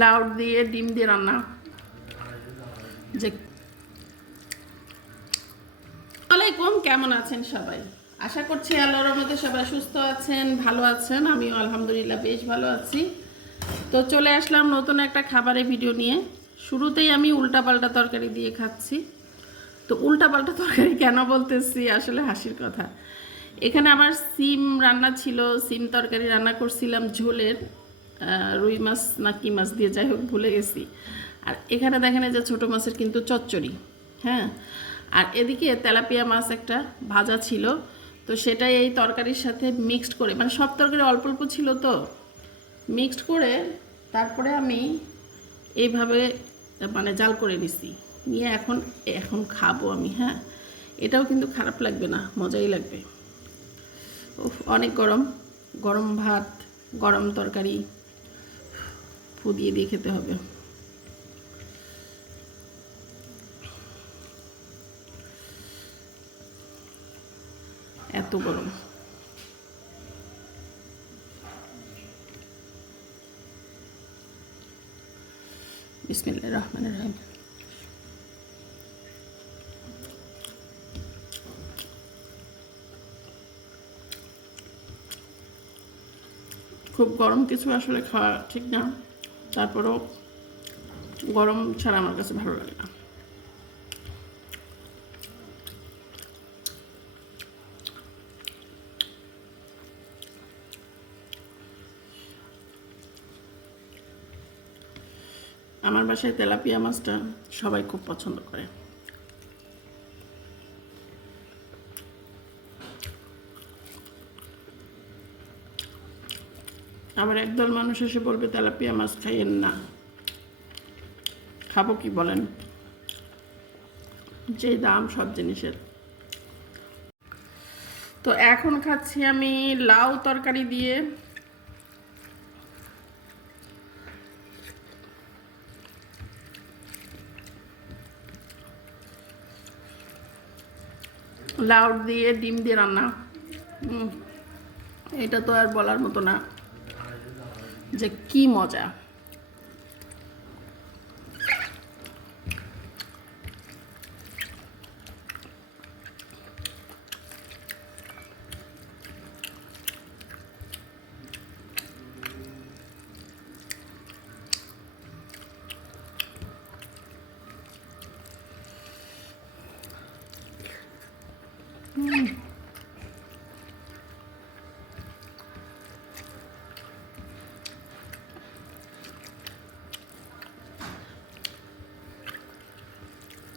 লাউ দিয়ে ডিম দিয়ে রান্না যে। আলাইকুম, কেমন আছেন সবাই? আশা করছি আল্লাহর রহমতে সবাই সুস্থ আছেন, ভালো আছেন। আমিও আলহামদুলিল্লাহ বেশ ভালো আছি। তো চলে আসলাম নতুন একটা খাবারের ভিডিও নিয়ে। শুরুতেই আমি উল্টাপাল্টা তরকারি দিয়ে খাচ্ছি। তো উল্টাপাল্টা তরকারি কেন বলতেছি, আসলে হাসির কথা। এখানে আমার সিম রান্না ছিল, সিম তরকারি রান্না করছিলাম ঝোলের, রুই মাছ না কি মাছ দিয়ে, যাই হোক ভুলে গেছি। আর এখানে দেখেন যে ছোটো মাছের কিন্তু চচ্চড়ি, হ্যাঁ। আর এদিকে তেলাপিয়া মাছ একটা ভাজা ছিল, তো সেটাই এই তরকারির সাথে মিক্সড করে, মানে সব তরকারি অল্প অল্প ছিল তো মিক্সড করে তারপরে আমি এইভাবে মানে জাল করে নিছি, নিয়ে এখন এখন খাবো আমি, হ্যাঁ। এটাও কিন্তু খারাপ লাগবে না, মজাই লাগবে। অনেক গরম, গরম ভাত, গরম তরকারি ফু দিয়ে দিয়ে খেতে হবে। এত গরম। বিসমিল্লাহির রহমানির রহিম। খুব গরম কিছু আসলে খাওয়া ঠিক না, তারপরেও গরম ছাড়া আমার কাছে ভালো লাগে না। আমার বাসায় তেলাপিয়া মাছটা সবাই খুব পছন্দ করে। আবার একদল মানুষ এসে বলবে তেলাপিয়া মাছ খাইয়েন না। খাবো কি বলেন, যে দাম সব জিনিসের। তো এখন খাচ্ছি আমি লাউ তরকারি দিয়ে। লাউ দিয়ে ডিম দিয়ে রান্না, এটা তো আর বলার মতো না যে কি মজা।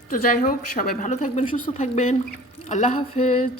তো যাই হোক, সবাই ভালো থাকবেন, সুস্থ থাকবেন। আল্লাহ হাফেজ।